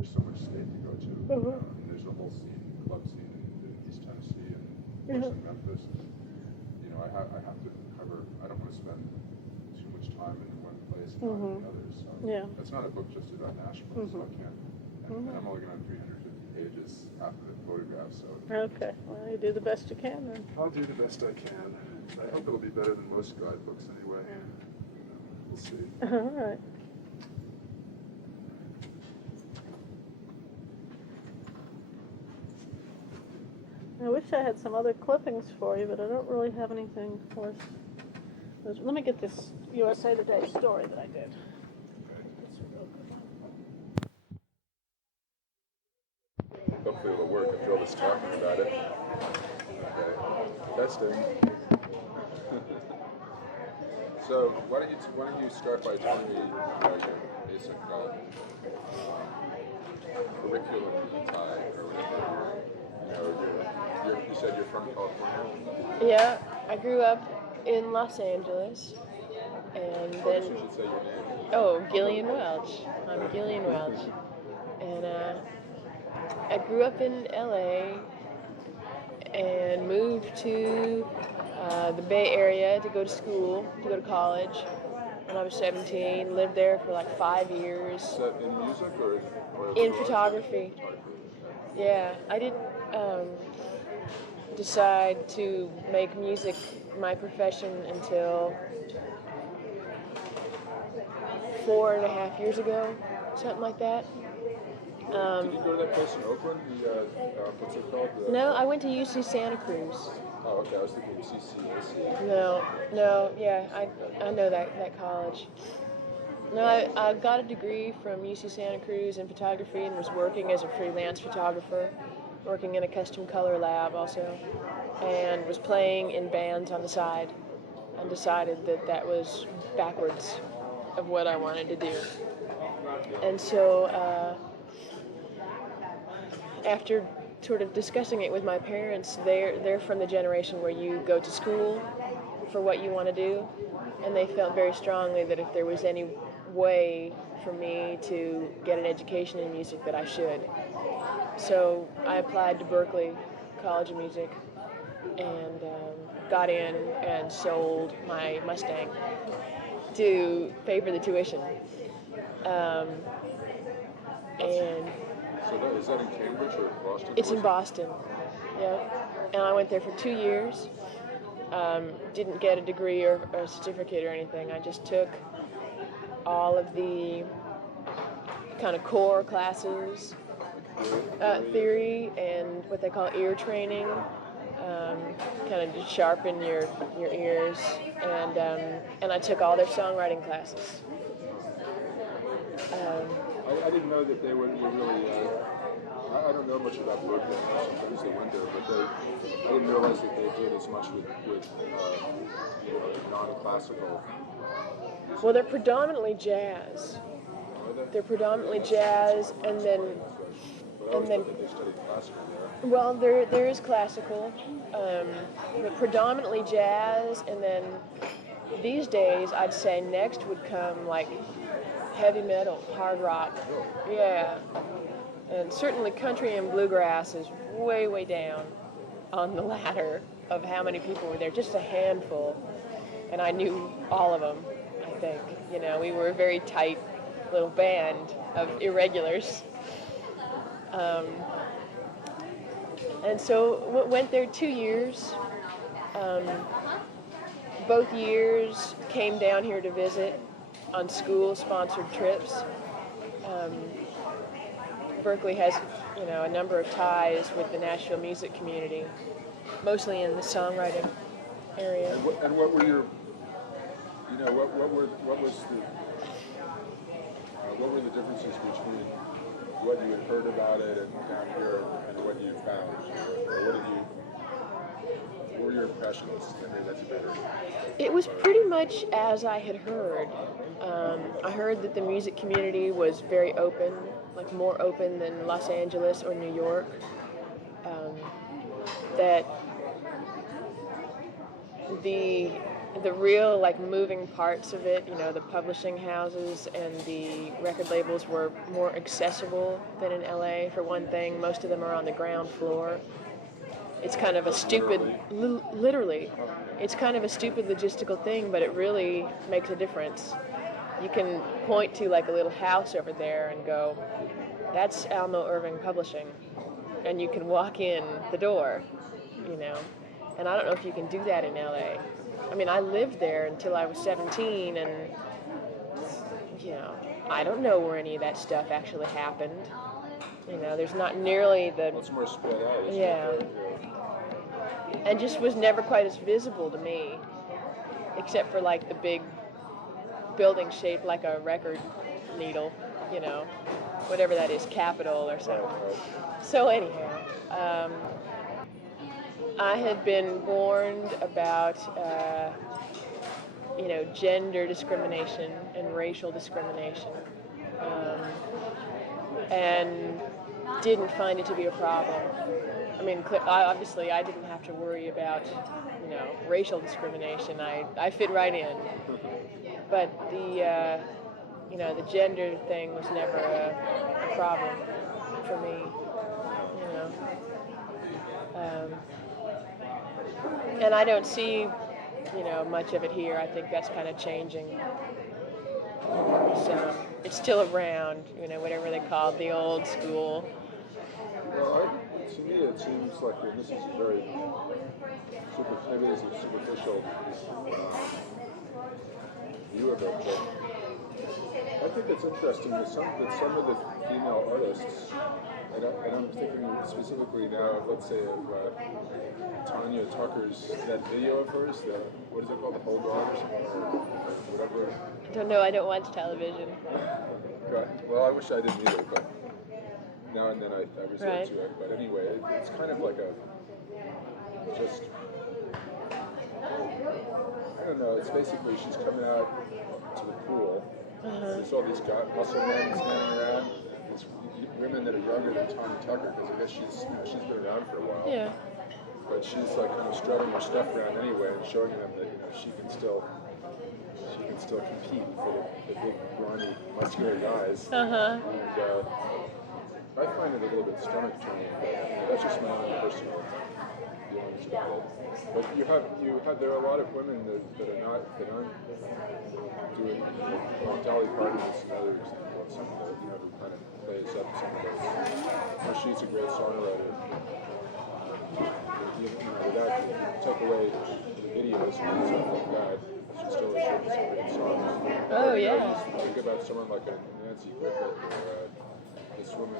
there's so much state to go to. And there's a whole scene, club scene in East Tennessee and of course in Memphis. And, I have to cover. I don't want to spend too much time in one place and not in the others. So it's not a book just about Nashville, so I can't. And I'm only going to have 350 pages, half of it photographs. So Okay, well, you do the best you can then. I'll do the best I can. I hope it'll be better than most guidebooks anyway. We'll see. All right. I wish I had some other clippings for you, but I don't really have anything for us. Let me get this USA Today story that I did. Hopefully it'll work if Joe was talking about it. Okay. Testing. So why don't you start by telling me about your basic curriculum type or whatever. You said you're from California? Yeah, I grew up in Los Angeles, and then... You should say your name. Oh, Gillian Welch. I'm Gillian Welch. And I grew up in LA and moved to the Bay Area to go to school, to go to college when I was 17. Lived there for like 5 years. Is that in music or in photography? Yeah, I did decide to make music my profession until 4.5 years ago, something like that. Did you go to that place in Oakland? What's it called? No, I went to UC Santa Cruz. Oh, okay. I was thinking CCAC. No, yeah, I know that college. No, I got a degree from UC Santa Cruz in photography and was working as a freelance photographer, working in a custom color lab also, and was playing in bands on the side, and decided that was backwards of what I wanted to do. And so after sort of discussing it with my parents, they're from the generation where you go to school for what you want to do, and they felt very strongly that if there was any way for me to get an education in music that I should. So I applied to Berklee College of Music and got in and sold my Mustang to pay for the tuition. And so is that in Cambridge or Boston? It's in Boston, yeah. And I went there for 2 years. Didn't get a degree or a certificate or anything. I just took all of the kind of core classes, theory and what they call ear training, kind of to sharpen your ears, and I took all their songwriting classes. I didn't know that they were really. I don't know much about Berklee. Sometimes they went there, but I didn't realize that they did as much with non-classical. Well, they're predominantly jazz. They're predominantly jazz, and then they studied classical there. Well, there is classical, but predominantly jazz, and then these days I'd say next would come like heavy metal, hard rock, yeah, and certainly country and bluegrass is way down on the ladder of how many people were there, just a handful, and I knew all of them, I think. We were a very tight little band of irregulars. And so went there 2 years. Both years came down here to visit on school-sponsored trips. Berklee has, a number of ties with the Nashville music community, mostly in the songwriting area. And what were your, what were the differences between what you had heard about it and down here and what you found? What were your impressions? Maybe that's better. It was pretty much as I had heard. I heard that the music community was very open, like more open than Los Angeles or New York. That the the real like moving parts of it, the publishing houses and the record labels were more accessible than in LA. For one thing, most of them are on the ground floor. It's kind of a stupid, literally, it's kind of a stupid logistical thing, but it really makes a difference. You can point to like a little house over there and go, that's Almo Irving Publishing, and you can walk in the door, and I don't know if you can do that in LA. I mean, I lived there until I was 17, and, I don't know where any of that stuff actually happened. There's not nearly the... It's more spread out. Yeah. And just was never quite as visible to me, except for, like, the big building shaped like a record needle, whatever that is, Capitol or something. So anyhow, I had been warned about, gender discrimination and racial discrimination, and didn't find it to be a problem. I mean, obviously, I didn't have to worry about, racial discrimination. I fit right in. But the gender thing was never a problem for me, and I don't see, much of it here. I think that's kind of changing. So it's still around, whatever they call it, the old school. Well, to me, it seems like, and this is very maybe this is superficial view of it, but I think it's interesting that some of the female artists, and I'm thinking specifically now of, let's say, of Tanya Tucker's, that video of hers, what is it called, the Hold On or something, or whatever. I don't know, I don't watch television. Right. Well, I wish I didn't either, but now and then I resort to it. But anyway, it's kind of like just, I don't know, it's basically she's coming out to the pool. There's all these muscle men standing around. It's women that are younger than Tanya Tucker, because I guess she's been around for a while. Yeah. But she's like kind of strutting her stuff around anyway and showing them that she can still compete for the big, brawny, muscular guys. And I find it a little bit stomach turning, but that's just my own personal feelings about it. But there are a lot of women that aren't doing Dolly Parton's and others, some of the, who kind of plays up some of those. She's a great songwriter. Without take away the videos and stuff like that, she still has written some great songs. Oh yeah. Think about someone like a Nancy Griffith or this woman,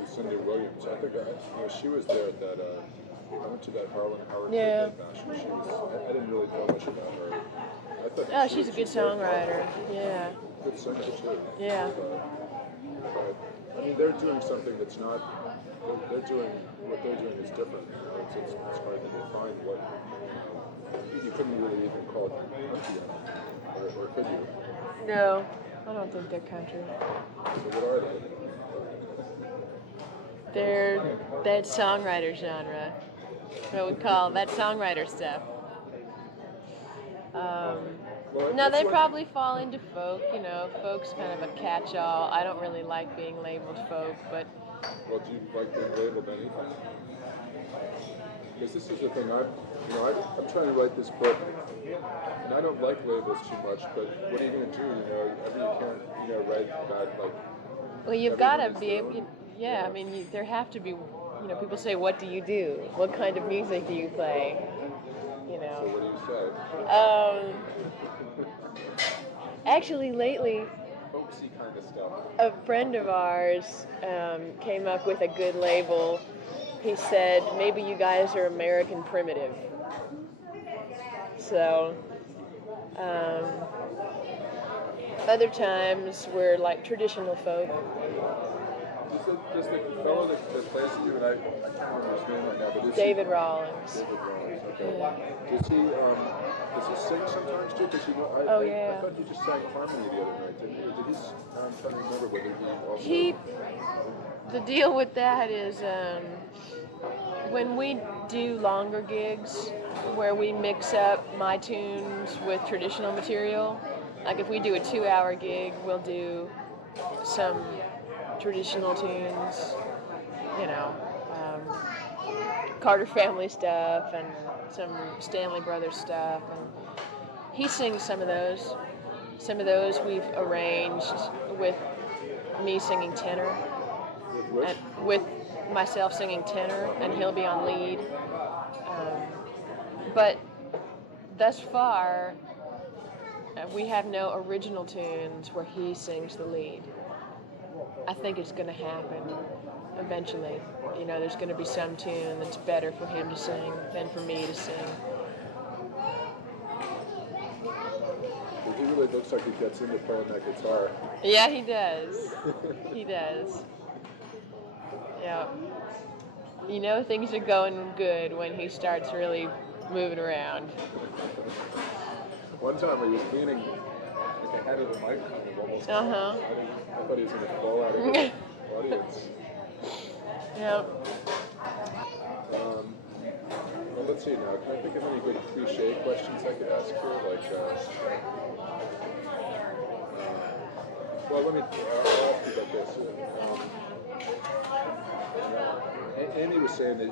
Lucinda Williams. I think she was there at that. I went to that Howard Bash. I didn't really know much about her. I thought she's a good songwriter. Yeah. Good singer too. Yeah. But I mean, they're doing something that's not. They're doing what they're doing is different. It's hard to define what. You couldn't really even call it country, or could you? No, I don't think they're country. So what are they? They're that songwriter genre. What we call that songwriter stuff. No, they probably fall into folk. Folk's kind of a catch-all. I don't really like being labeled folk, but. Well, do you like being labeled anything? Because this is the thing. I'm trying to write this book, and I don't like labels too much. But what are you going to do? You can't, write about like. Well, you've got to be able. Yeah, I mean, there have to be. People say, "What do you do? What kind of music do you play?" So what do you say? Actually, lately. Folksy kind of stuff. A friend of ours came up with a good label. He said, maybe you guys are American primitive. So, other times we're like traditional folk. Does the fellow that plays with you, and I can't remember his name right now, but David Rawlings. David Rawlings, okay. Yeah. Does he sing sometimes too? I thought he just sang harmony the other night, didn't he? I'm trying to remember whether he also... The deal with that is when we do longer gigs, where we mix up my tunes with traditional material. Like if we do a 2-hour gig, we'll do some traditional tunes, you know, Carter family stuff and some Stanley Brothers stuff. And he sings some of those. Some of those we've arranged with me singing tenor, and with myself singing tenor, and he'll be on lead. But thus far, we have no original tunes where he sings the lead. I think it's going to happen eventually. You know, there's going to be some tune that's better for him to sing than for me to sing. He really looks like he gets into playing that guitar. Yeah, he does. He does. Yeah. You know things are going good when he starts really moving around. One time he was leaning like ahead of the mic, kind of almost. Uh-huh. I thought he was going to fall out of the audience. Yeah. Well, let's see now. Can I think of any good cliche questions I could ask here? Like, well, I'll ask you about this. Amy was saying that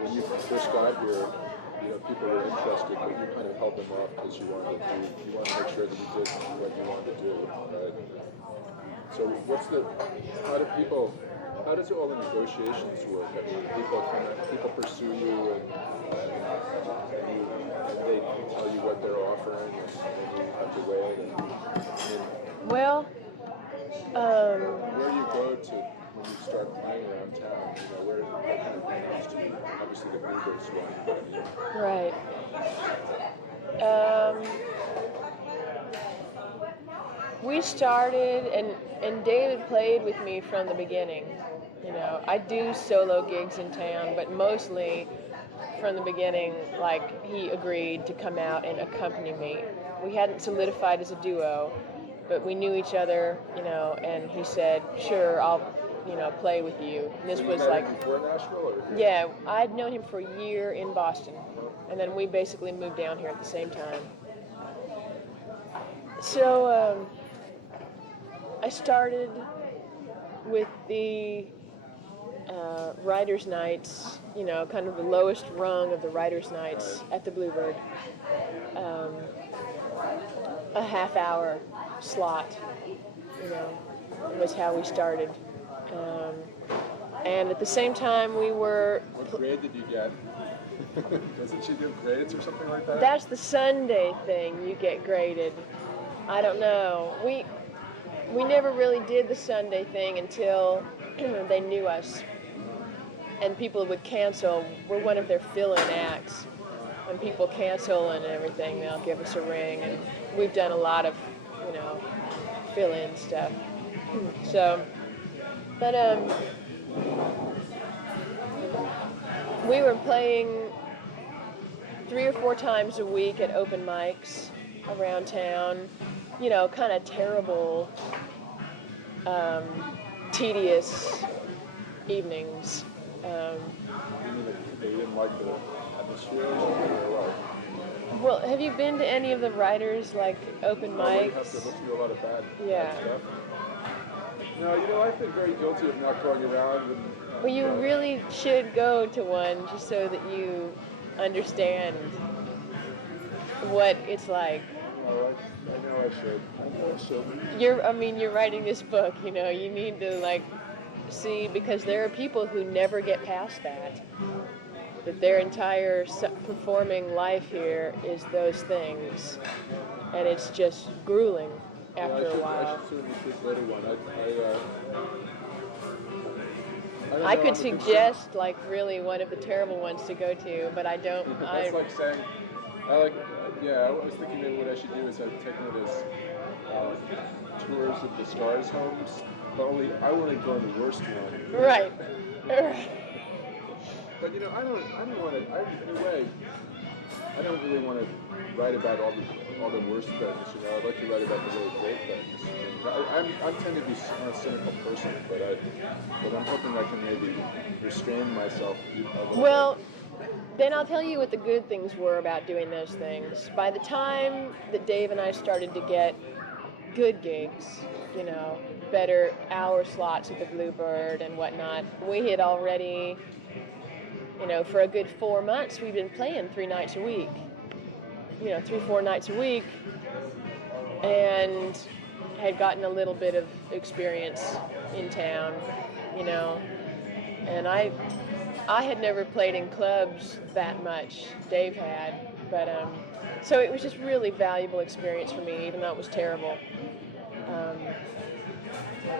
when you first got here, you know, people were interested, but you kind of held them off because you wanted to make sure that you did what you wanted to do. Right? So how does all the negotiations work? I mean, people pursue you and they tell you what they're offering and you have to weigh it. Well, where you go to when you start playing around town, you know, what kind of venues do you, obviously the Bluebirds one, but I mean, right. We started, and David played with me from the beginning. You know, I do solo gigs in town, but mostly from the beginning, like, he agreed to come out and accompany me. We hadn't solidified as a duo, but we knew each other, you know, and he said, sure, I'll, you know, play with you. And this was like, before Nashville, or? yeah, I'd known him for a year in Boston, and then we basically moved down here at the same time. So I started with the writers' nights, you know, kind of the lowest rung of the writers' nights at the Bluebird. A half-hour slot, you know, was how we started. And at the same time, we were... What grade did you get? Doesn't she do grades or something like that? That's the Sunday thing, you get graded. I don't know. We never really did the Sunday thing until they knew us. And people would cancel. We're one of their fill-in acts. When people cancel and everything, they'll give us a ring. And we've done a lot of, you know, fill-in stuff. So, but we were playing 3 or 4 times a week at open mics around town. You know, kind of terrible, tedious evenings. They didn't like the atmosphere or what? Well, have you been to any of the writers, like, open mics? You have to listen to a lot of bad Yeah. stuff. No, you know, I've been very guilty of not going around and... Well, you really should go to one just so that you understand what it's like. Oh, I know I should. I know I should. You're writing this book, you know, you need to, like, see, because there are people who never get past that their entire performing life here is those things, and it's just grueling after a while. I should certainly go to one. I could suggest, like, really one of the terrible ones to go to, but I don't. That's like saying, I was thinking maybe what I should do is I'd take one of those tours of the Stars homes, but only I want to go on the worst one. Right. But you know, I don't want to. In a way, I don't really want to write about all the worst things. You know, I'd like to write about the really great things. I tend to be a cynical person, but I'm hoping I can maybe restrain myself a little bit. then I'll tell you what the good things were about doing those things. By the time that Dave and I started to get good gigs, you know, better hour slots at the Bluebird and whatnot, we had already, you know, for a good 4 months, we'd been playing 3 nights a week. You know, 3-4 nights a week, and had gotten a little bit of experience in town, you know. And I had never played in clubs that much. Dave had, but so it was just really valuable experience for me, even though it was terrible.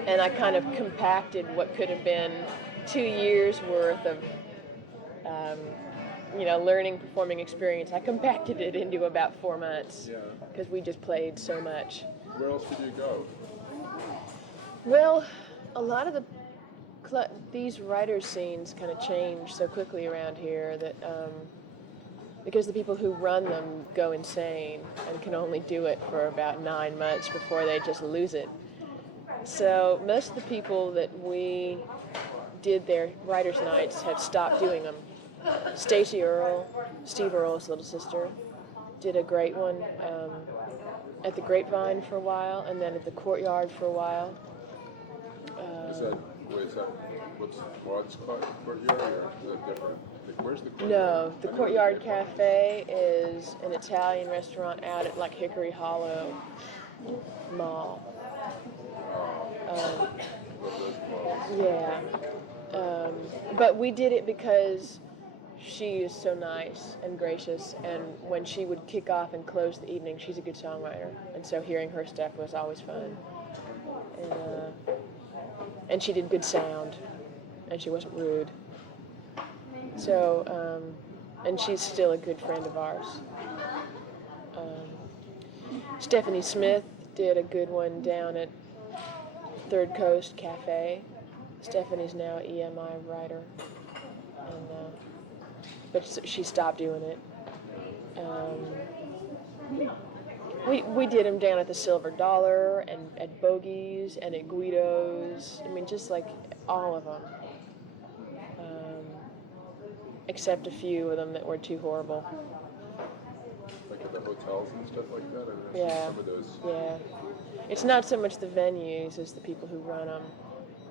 And I kind of compacted what could have been 2 years worth of, you know, learning performing experience. I compacted it into about 4 months because we just played so much. Where else did you go? Well, a lot of these writer scenes kind of change so quickly around here that because the people who run them go insane and can only do it for about 9 months before they just lose it. So most of the people that we did their writers' nights have stopped doing them. Stacey Earle, Steve Earle's little sister, did a great one at the Grapevine for a while, and then at the Courtyard for a while. Is that what's Quad's Courtyard, or is that different? Where's the Courtyard? No, the Courtyard Cafe is an Italian restaurant out at like Hickory Hollow Mall. Yeah. But we did it because she is so nice and gracious, and when she would kick off and close the evening, she's a good songwriter, and so hearing her stuff was always fun. And she did good sound, and she wasn't rude. So, and she's still a good friend of ours. Stephanie Smith did a good one down at Third Coast Cafe. Stephanie's now an EMI writer, and but she stopped doing it. We did them down at the Silver Dollar and at Bogey's and at Guido's. I mean, just like all of them, except a few of them that were too horrible. Like at the hotels and stuff like that? Yeah. Some of those. Yeah. It's not so much the venues as the people who run them.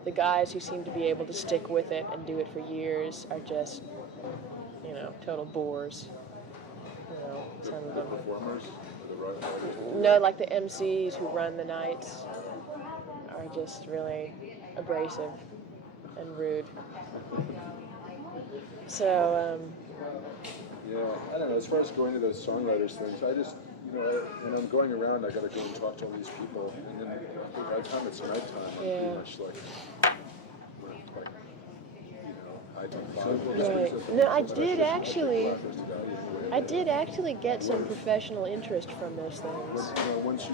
The guys who seem to be able to stick with it and do it for years are just, you know, total bores. You know, some of The them. performers? Or the writers? No, like the MCs who run the nights are just really abrasive and rude. So, Yeah, I don't know. As far as going to those songwriters things, I just, you know, when I'm going around, I got to go and talk to all these people, and then by the time it's nighttime, I'm pretty much like, you know, I don't right. No, I did actually get some professional interest from those things.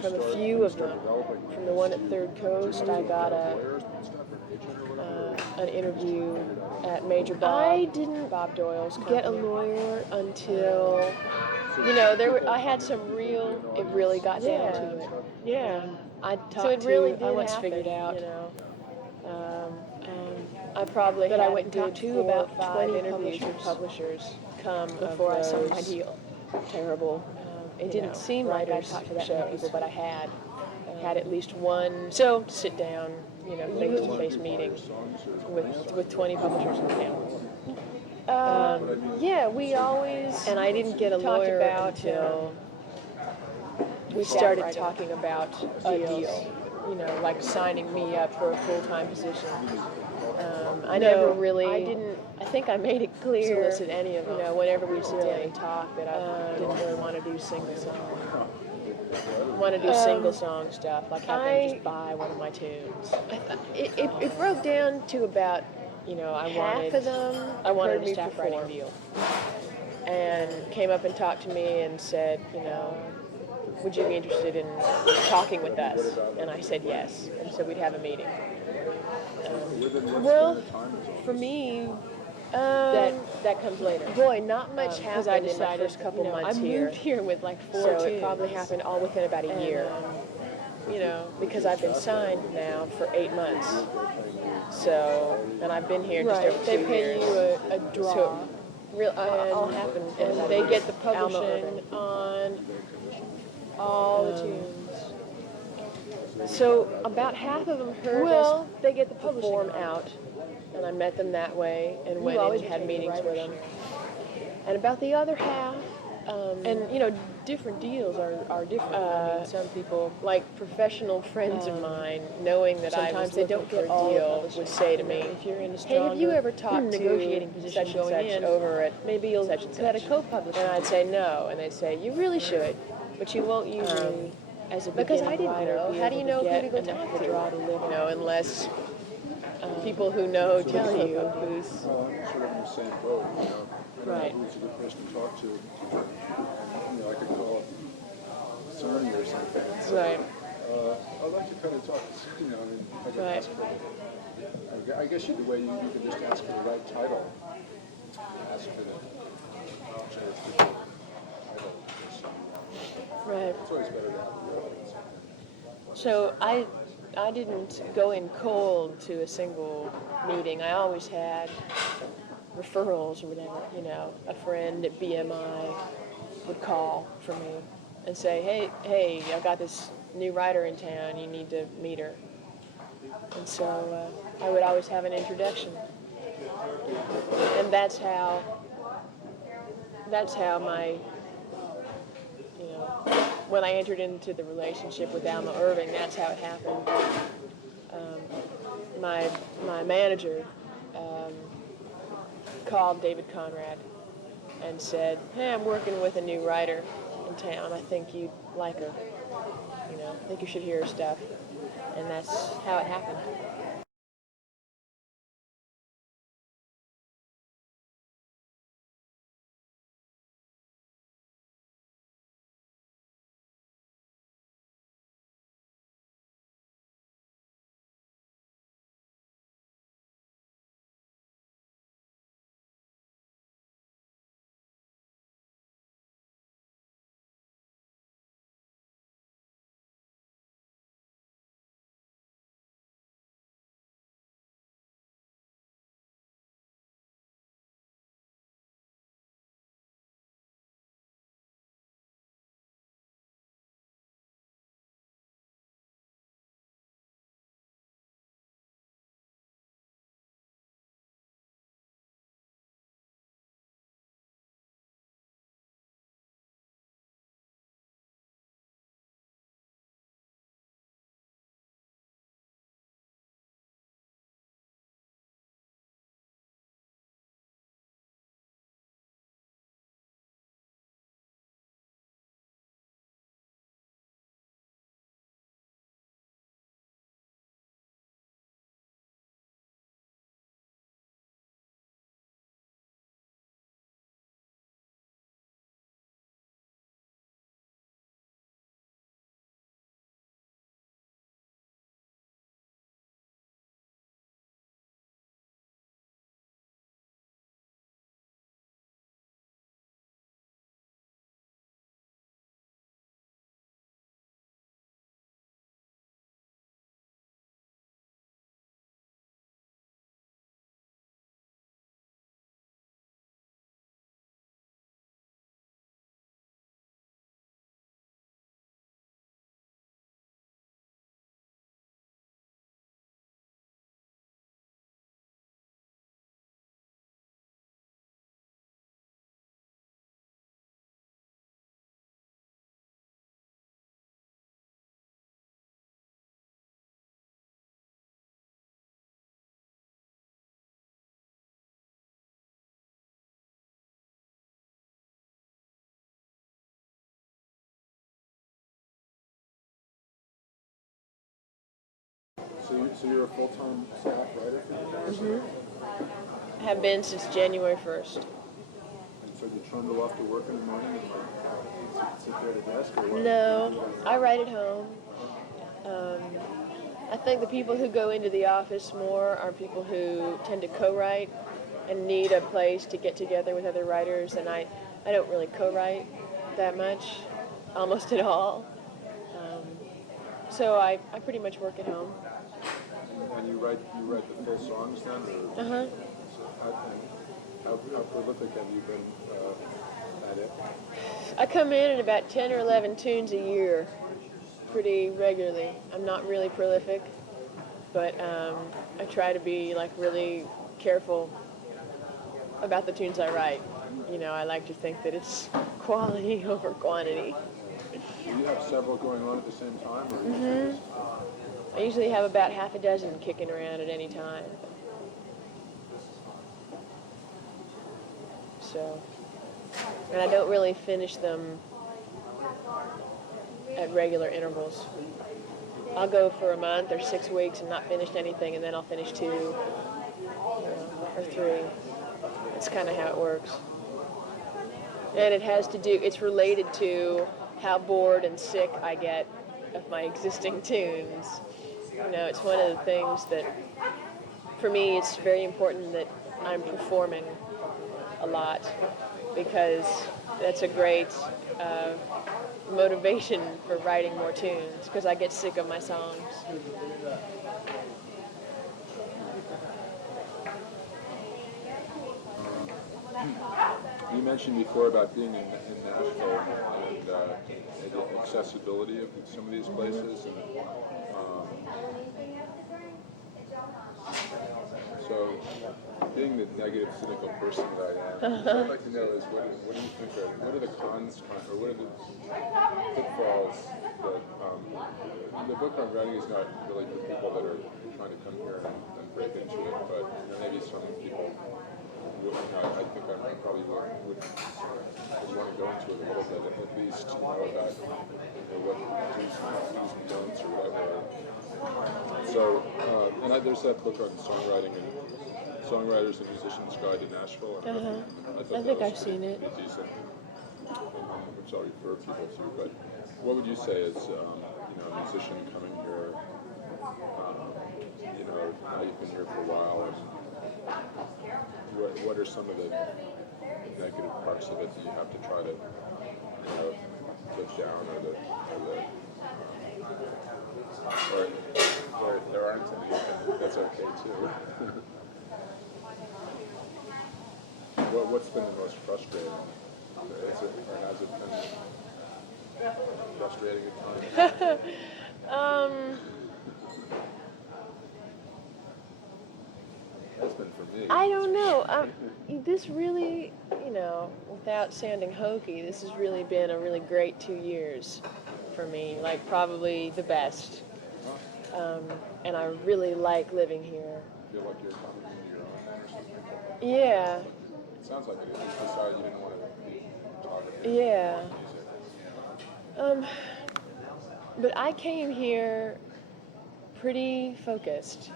From a few of them. From the one at Third Coast, I got an interview at Major Bob. I didn't Doyle's company. Get a lawyer until, you know, I had some real, it really got down to it. Yeah. I talked I once figured out, you know. I probably but I went and talked to about 5 interviews with publishers before I signed my deal. Terrible. It didn't seem like I talked to that many people, but I had at least one sit down, you know, face-to-face meeting with 20 publishers in town. Yeah, we always and I didn't get a lawyer until we started talking about a deal. You know, like signing me up for a full-time position. I think I made it clear, solicit any of them. You know, whenever we sit down and talk, that I didn't really want to do single song. Want to do single song stuff, like have them just buy one of my tunes. It broke down to about, you know, I wanted a staff writing deal, and came up and talked to me and said, you know, would you be interested in talking with us? And I said yes, and so we'd have a meeting. Well, for me, that comes later. Boy, not much happened in my first couple months here. I moved here with like 4 tunes. So it probably happened all within about a year. You know, because I've been signed now for 8 months. So, and I've been here just over 2 years. They pay you a draw. all happen, and they get the publishing on all the tunes. So about half of them heard us they get the perform out, and I met them that way and went in and had meetings with them. And about the other half, and you know, different deals are different. I mean, some people, like professional friends of mine, knowing that I was looking for a deal, would say to me, if you're in a "Hey, have you ever talked negotiating position such and such over at maybe you'll such and such?" And I'd say no, and they'd say you really should, but you won't usually. As a because I didn't know. How do you know who to go talk to? Draw to live, you know, unless people who know tell you who's. Well, I'm sort of in the same boat, you know. I don't Right. know who's a good person to talk to. You know, I could call Circa or something. And say, Right. I'd like to kind of talk, you know, and I could Right. ask for, I guess the way you can just ask for the right title. Ask for the title. Right. It's always better to have the reference. So I didn't go in cold to a single meeting. I always had referrals or whatever. You know, a friend at BMI would call for me and say, hey, I've got this new writer in town. You need to meet her. And so I would always have an introduction. And that's how my, you know, when I entered into the relationship with Alma Irving, that's how it happened. My manager called David Conrad and said, hey, I'm working with a new writer in town. I think you'd like her. You know, I think you should hear her stuff. And that's how it happened. So you're a full-time staff writer for the magazine? Have been since January 1st. And so you trundle off to work in the morning and sit there at a desk? Or what? No, I write at home. I think the people who go into the office more are people who tend to co-write and need a place to get together with other writers, and I don't really co-write that much, almost at all. So I pretty much work at home. And you write the full songs then? Or, Uh-huh. so How prolific have you been at it? I come in at about 10 or 11 tunes a year, pretty regularly. I'm not really prolific, but I try to be like really careful about the tunes I write. You know, I like to think that it's quality over quantity. Do you have several going on at the same time? Or Mm-hmm. I usually have about half a dozen kicking around at any time. So, and I don't really finish them at regular intervals. I'll go for a month or 6 weeks and not finish anything, and then I'll finish 2, or 3. That's kind of how it works. And it has to do, it's related to how bored and sick I get of my existing tunes. You know, it's one of the things that, for me, it's very important that I'm performing a lot, because that's a great motivation for writing more tunes, because I get sick of my songs. You mentioned before about being in Nashville and the accessibility of some of these places. And, so, being the negative, cynical person that I am, what I'd like to know is what do you think what are the cons, or what are the pitfalls that the book I'm writing is not really for people that are trying to come here and break into it, but maybe some people. I think I probably would want to go into it a little bit, at least know about what do's and don'ts or whatever. So, there's that book on songwriting and Songwriters and Musicians Guide to Nashville. I think I've seen it. Decent, which I'll refer people to. But what would you say is, a musician coming here? Now you've been here for a while, and what are some of the negative parts of it that you have to try to put down, or if there aren't any, that's okay too. What's been the most frustrating? Has it been frustrating at times? That's been for me. I don't know. This really, without sounding hokey, this has really been a really great 2 years for me, like probably the best. And I really like living here. Feel like you're coming into your own or something? Yeah. It sounds like it is. You decided you didn't want to be a photographer. Yeah. But I came here pretty focused,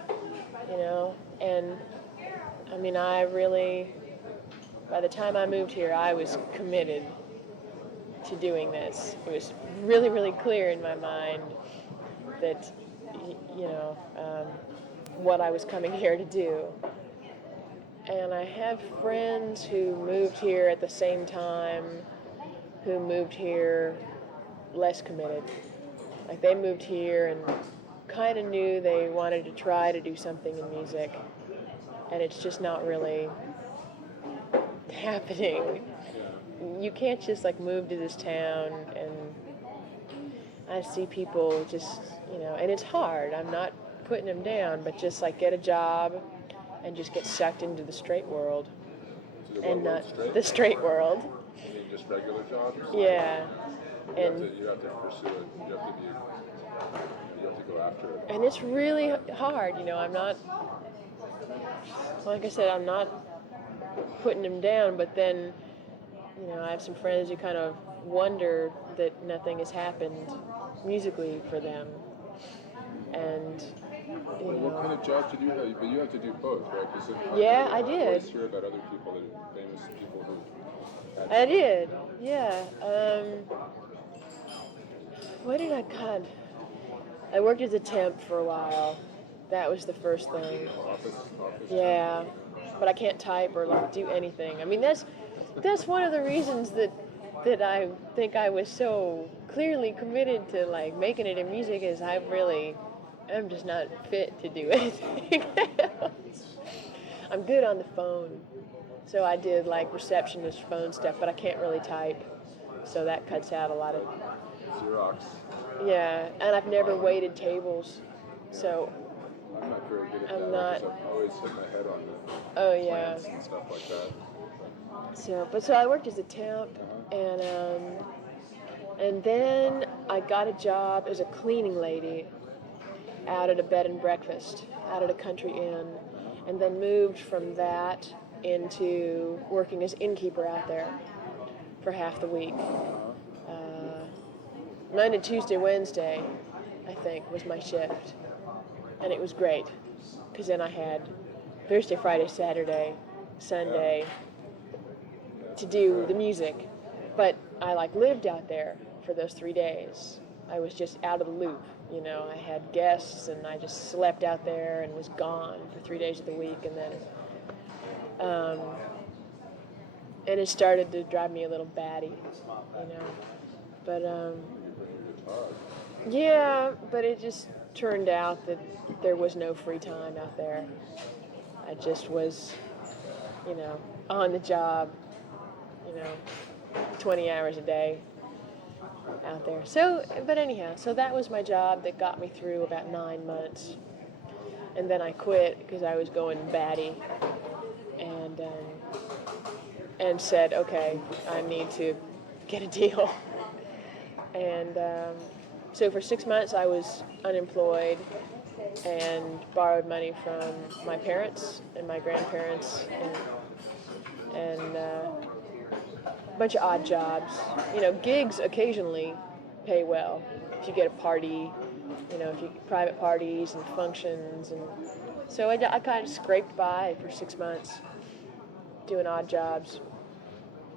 and I really, by the time I moved here, I was committed to doing this. It was really, really clear in my mind that, what I was coming here to do. And I have friends who moved here at the same time, who moved here less committed. Like, they moved here and kind of knew they wanted to try to do something in music, and it's just not really happening. You can't just move to this town, and I see people just, and it's hard. I'm not putting them down, but just get a job and just get sucked into the straight world. And not the straight world. You mean just regular jobs? Yeah. You have to pursue it. You have to go after it. And it's really hard, I'm not, like I said, I'm not putting them down, but then, I have some friends who kind of wonder that nothing has happened musically for them. And, What kind of jobs did you have? But you have to do both, right? Yeah, I did. I always hear about other people, famous people who... I did, yeah. What did I worked as a temp for a while. That was the first thing. Office. Yeah, but I can't type or do anything. That's one of the reasons that I think I was so clearly committed to making it in music, is I'm just not fit to do anything else. I'm good on the phone, So I did like receptionist phone stuff, but I can't really type, so that cuts out a lot of. Xerox. Yeah, and I've never waited tables, so. I'm not very good at I'm that not. because I've always hit my head on the Oh yeah. plans and stuff like that. So I worked as a temp, and then I got a job as a cleaning lady out at a bed and breakfast, out at a country inn, and then moved from that into working as innkeeper out there for half the week. Monday, Tuesday, Wednesday, I think, was my shift, and it was great, because then I had Thursday, Friday, Saturday, Sunday to do the music, but I lived out there for those 3 days. I was just out of the loop, you know. I had guests, and I just slept out there and was gone for 3 days of the week, and then and it started to drive me a little batty, you know. But yeah, but it just turned out that there was no free time out there. I just was, you know, on the job, you know, 20 hours a day out there. So, but anyhow, so that was my job that got me through about 9 months. And then I quit because I was going batty, and said, okay, I need to get a deal. And so for 6 months I was unemployed and borrowed money from my parents and my grandparents and a bunch of odd jobs. You know, gigs occasionally pay well. If you get a party, you know, if you get private parties and functions. And so I kind of scraped by for 6 months doing odd jobs.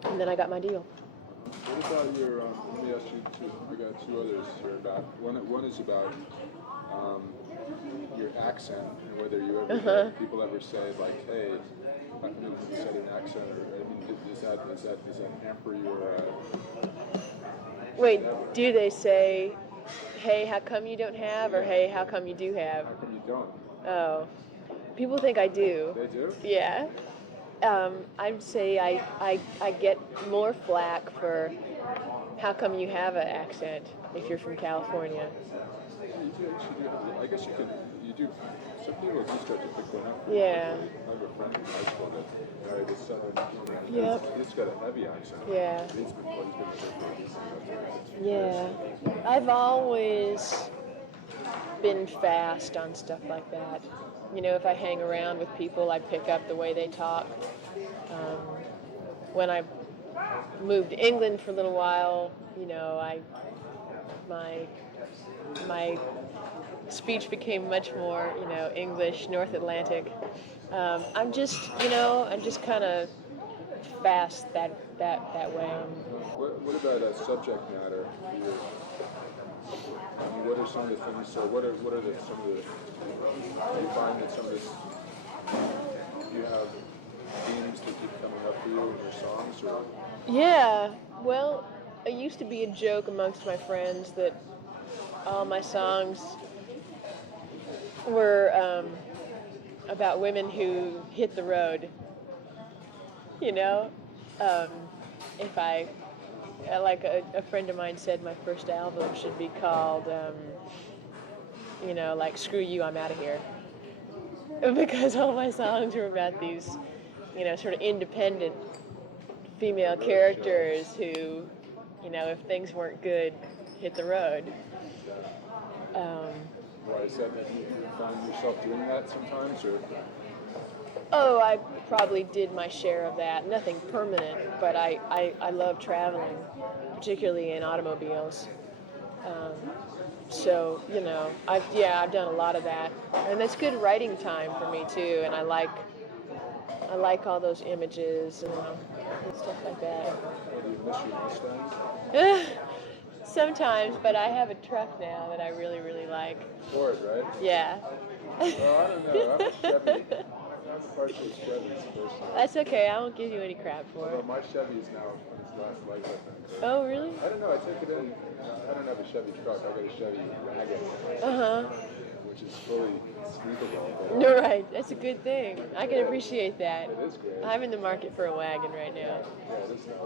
And then I got my deal. What about your, let me ask you two, I got two others here about, one is about your accent and whether you ever, people ever say like, hey, you know, you said an accent, or, I mean, does that hamper your, Wait, do they say, hey, how come you don't have, or hey, how come you do have? how come you don't? Oh, people think I do. They do? Yeah. I'd say I get more flack for how come you have an accent if you're from California. Yeah, you do actually I guess you do, some people do start to pick one up. Yeah. I have a friend in high school that married a Southern, Yep. he's got a heavy accent. Yeah. He's been there for Yeah. I've always been fast on stuff like that. You know, if I hang around with people, I pick up the way they talk. When I moved to England for a little while, you know, my speech became much more, you know, English, North Atlantic. I'm just kind of fast that way. What about subject matter? I mean, what are some of the things? So, what are some of the? Do you find that some of this? You have themes that keep coming up for you in your songs, or? Yeah. Well, it used to be a joke amongst my friends that all my songs were about women who hit the road. You know, if I. Like a friend of mine said, my first album should be called, you know, like, Screw You, I'm Out of Here. Because all my songs were about these, you know, sort of independent female characters who, you know, if things weren't good, hit the road. Why is that? You find yourself doing that sometimes, or? Oh, I probably did my share of that. Nothing permanent, but I love traveling, particularly in automobiles. So, you know, I've done a lot of that. And that's good writing time for me too, and I like all those images and stuff like that. Do you miss your Mustangs? Sometimes, but I have a truck now that I really, really like. Ford, right? Yeah. Well, I don't know. I'm a Chevy. I'm partially Chevy. That's okay. I won't give you any crap for Although it. my Chevy is now on its last life, I think. Oh, really? I don't know. I took it in. I don't have a Chevy truck. I got a Chevy wagon. Uh-huh. which is fully sleepable. But, No, right. That's a good thing. I can appreciate that. it is great. I'm in the market for a wagon right now. Yeah, it is nice.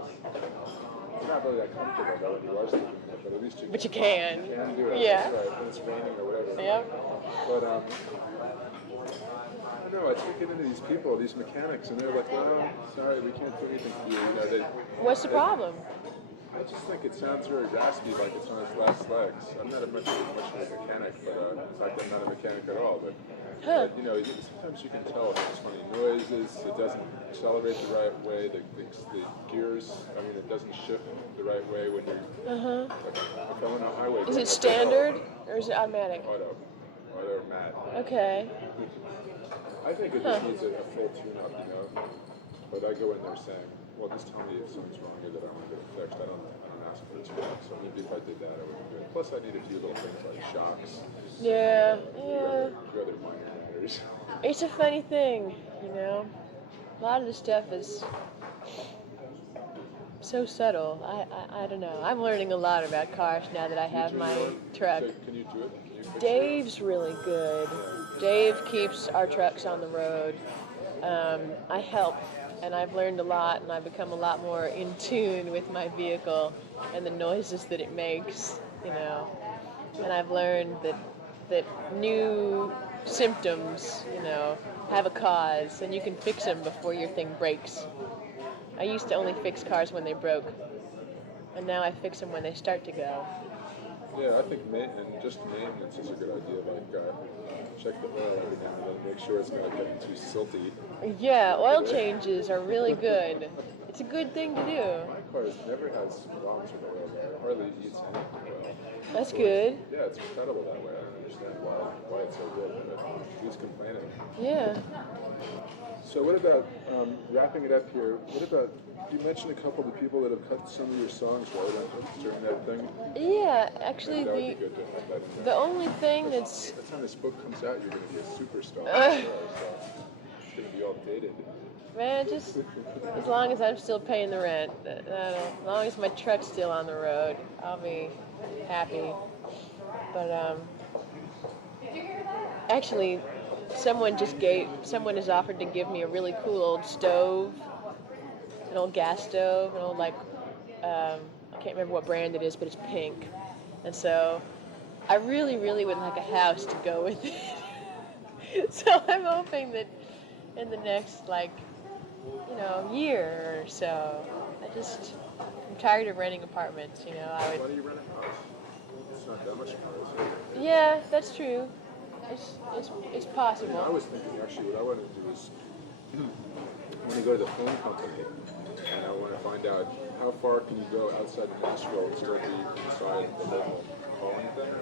It's not really that comfortable though when you are sleeping in it, but at least you But you can. do it. Yeah. That's right. When it's raining or whatever. Yep. But I don't know. I take it into these people, these mechanics, and they're like, "Well, sorry, we can't do anything for you." You know, What's the problem? I just think it sounds very raspy, like it's on its last legs. I'm not much of a mechanic, but in fact, I'm not a mechanic at all. But you know, sometimes you can tell if it's funny noises. It doesn't accelerate the right way. The gears, I mean, it doesn't shift the right way when you're. Like, if I'm on a highway. Is it standard or is it automatic? Auto or mat. Okay. I think it just needs a full tune-up, you know. But I go in there saying, well, just tell me if something's wrong here that I want to get it fixed. I don't ask for a tune-up. So maybe if I did that, I would be good. Plus, I need a few little things like shocks. Yeah. A few other minor matters. It's a funny thing, you know. A lot of the stuff is so subtle. I don't know. I'm learning a lot about cars now that I have my truck. So can you do it? Can you fix it? Dave's really good. Dave keeps our trucks on the road. I help, and I've learned a lot, and I've become a lot more in tune with my vehicle and the noises that it makes, you know. And I've learned that new symptoms, you know, have a cause, and you can fix them before your thing breaks. I used to only fix cars when they broke, and now I fix them when they start to go. Yeah, I think just maintenance is a good idea. Like, check the oil every now and then, make sure it's not getting too silty. Yeah, oil changes are really good. It's a good thing to do. My car never has problems with oil there. It hardly eats any oil. That's good. Yeah, it's incredible that way. I don't understand why it's so good, but who's complaining? Yeah. So what about, wrapping it up here, what about, you mentioned a couple of the people that have cut some of your songs, right, during that thing? Yeah, actually, That would be good to have that in the there. only thing that's By the time this book comes out, you're going to be a superstar. So it's going to be all dated. man, just as long as I'm still paying the rent, as long as my truck's still on the road, I'll be happy. But actually, someone has offered to give me a really cool old stove, an old gas stove, an old I can't remember what brand it is, but it's pink. And so I really, really would like a house to go with it. So I'm hoping that in the next year or so, I'm tired of renting apartments, you know. Why do you rent a house? It's not that much fun, is it? Yeah, that's true. It's possible. I was thinking, actually, what I want to do is, I want to go to the phone company, and I want to find out how far can you go outside of Nashville and still be inside the local calling thing,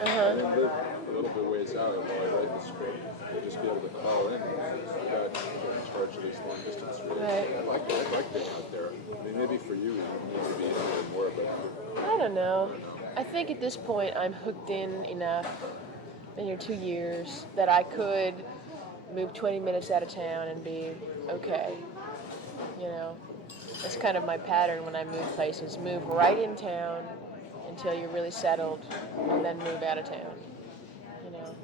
and then live a little bit ways out while I write this book, and just be able to call in without getting charged of these long distance rates. Right. I'd like being out there. I mean, maybe for you, you need to be a little more, but I don't know. I think at this point I'm hooked in enough in 2 years that I could move 20 minutes out of town and be okay. You know, that's kind of my pattern when I move places. Move right in town until you're really settled, and then move out of town. You know.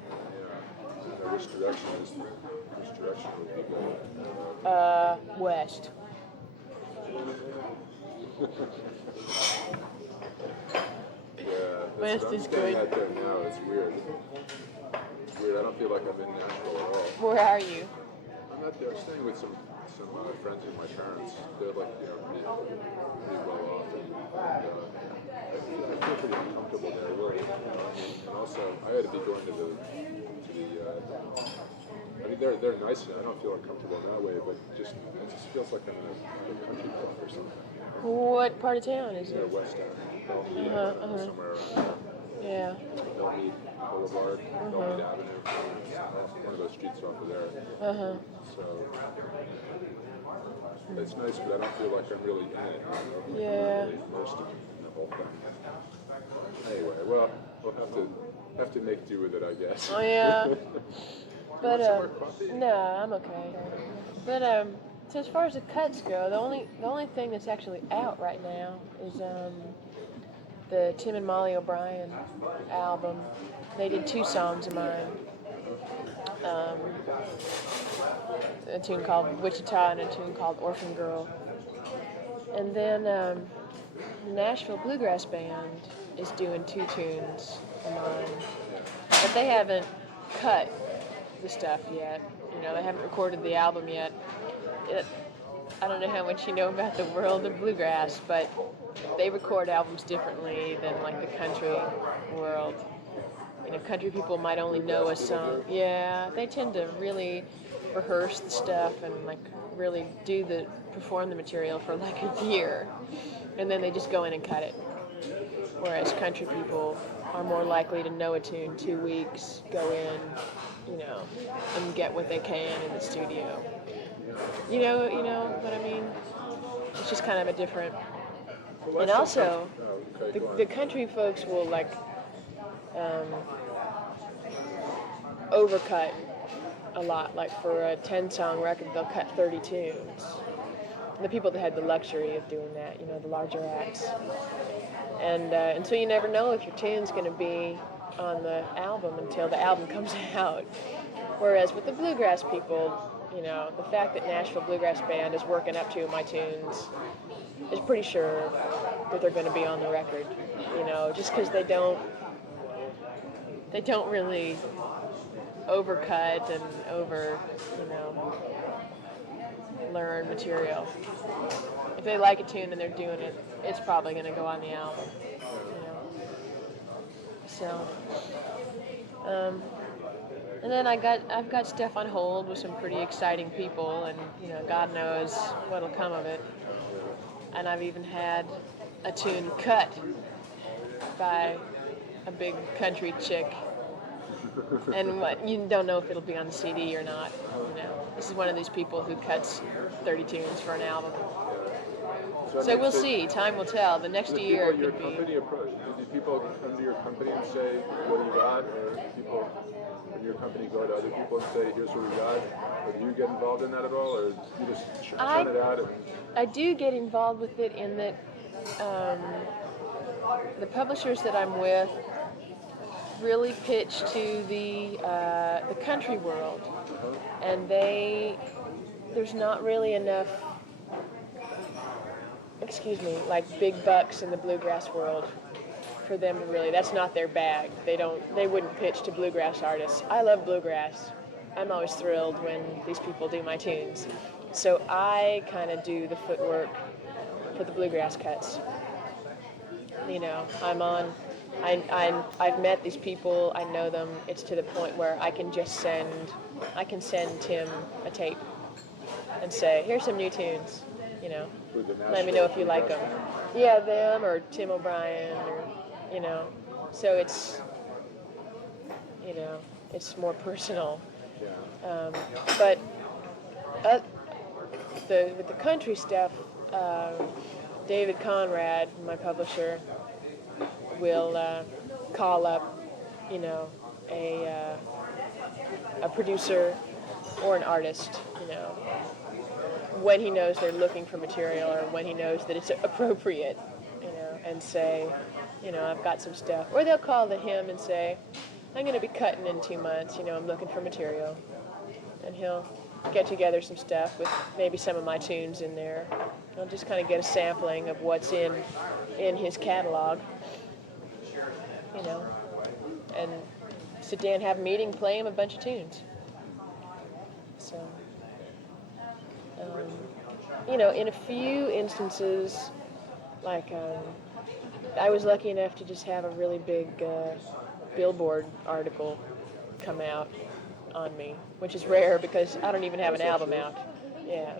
yeah, which direction would be good? West. Yeah, West I'm is staying good. out there now. It's weird. It's weird. I don't feel like I'm in Nashville at all. Where are you? I'm out there staying with some friends of my parents. They're like, you know, pretty well off, and I feel pretty uncomfortable there, really. You know, and also, I had to be going to the I mean, they're nice, and I don't feel uncomfortable in that way, but it just feels like I'm in a country club or something. What part of town is You know, it? West End, Belmead, somewhere around Yeah. there. Belmead Boulevard, Belmead Avenue, one of those streets off of there. So it's nice, but I don't feel like I'm really in it. You know, Yeah. I'm really immersed in the whole thing. Anyway, well, we'll have to make do with it, I guess. Oh yeah. But some more coffee? no, I'm okay. But so as far as the cuts go, the only thing that's actually out right now is the Tim and Molly O'Brien album. They did 2 songs of mine. A tune called Wichita and a tune called Orphan Girl. And then the Nashville Bluegrass Band is doing 2 tunes of mine. But they haven't cut the stuff yet. You know, they haven't recorded the album yet. I don't know how much you know about the world of bluegrass, but they record albums differently than like the country world. You know, country people might only know a song. Yeah, they tend to really rehearse the stuff and like really perform the material for like a year, and then they just go in and cut it. Whereas country people are more likely to know a tune 2 weeks, go in, you know, and get what they can in the studio. You know what I mean? It's just kind of a different. And also, the country folks will like overcut a lot. Like for a 10-song record, they'll cut 30 tunes. The people that had the luxury of doing that, you know, the larger acts. And so you never know if your tune's going to be on the album until the album comes out. Whereas with the bluegrass people, you know, the fact that Nashville Bluegrass Band is working up 2 of my tunes is pretty sure that they're going to be on the record. You know, just because they don't really overcut and learn material. If they like a tune and they're doing it, it's probably going to go on the album. You know. So. And then I've got stuff on hold with some pretty exciting people, and you know, God knows what'll come of it. And I've even had a tune cut by a big country chick, and you don't know if it'll be on the CD or not. You know, this is one of these people who cuts 30 tunes for an album. So we'll see. Time will tell. The next year it could be. Did people come to your company and say, "What do you got?" Or do people in your company go to other people and say, "Here's what we got"? Or do you get involved in that at all, or you just turn it out? I do get involved with it in that the publishers that I'm with really pitch to the country world, and there's not really enough. Like big bucks in the bluegrass world for them to really, that's not their bag. They wouldn't pitch to bluegrass artists. I love bluegrass. I'm always thrilled when these people do my tunes. So I kind of do the footwork for the bluegrass cuts. You know, I've met these people, I know them. It's to the point where I can send Tim a tape and say, here's some new tunes, you know. Let me know if you like them. Yeah, them or Tim O'Brien or, you know. So it's, you know, it's more personal. But with the country stuff, David Conrad, my publisher, will call up, you know, a producer or an artist, you know, when he knows they're looking for material or when he knows that it's appropriate, you know, and say, you know, I've got some stuff. Or they'll call him and say, I'm going to be cutting in 2 months, you know, I'm looking for material. And he'll get together some stuff with maybe some of my tunes in there. I'll just kind of get a sampling of what's in his catalog, you know, and sit down, have a meeting, play him a bunch of tunes. So... you know, in a few instances, like I was lucky enough to just have a really big Billboard article come out on me, which is rare because I don't even have an album out. Yeah.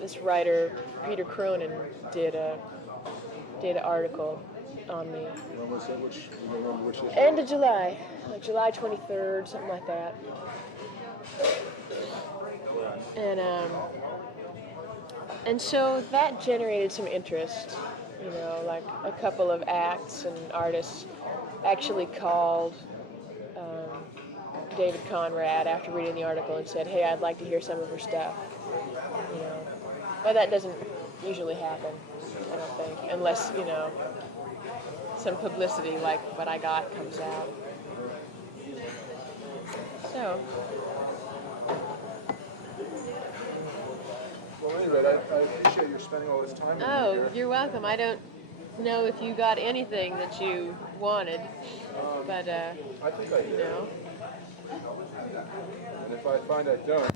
This writer, Peter Cronin, did an article on me. When was that? Which issue? End of July, like July 23rd, something like that. And so that generated some interest, you know, like a couple of acts and artists actually called David Conrad after reading the article and said, hey, I'd like to hear some of her stuff, you know. But that doesn't usually happen, I don't think, unless, you know, some publicity like what I got comes out. So, Well, anyway, I appreciate you spending all this time with me oh, here. you're welcome. I don't know if you got anything that you wanted, but, I think I you did. know. And if I find I don't,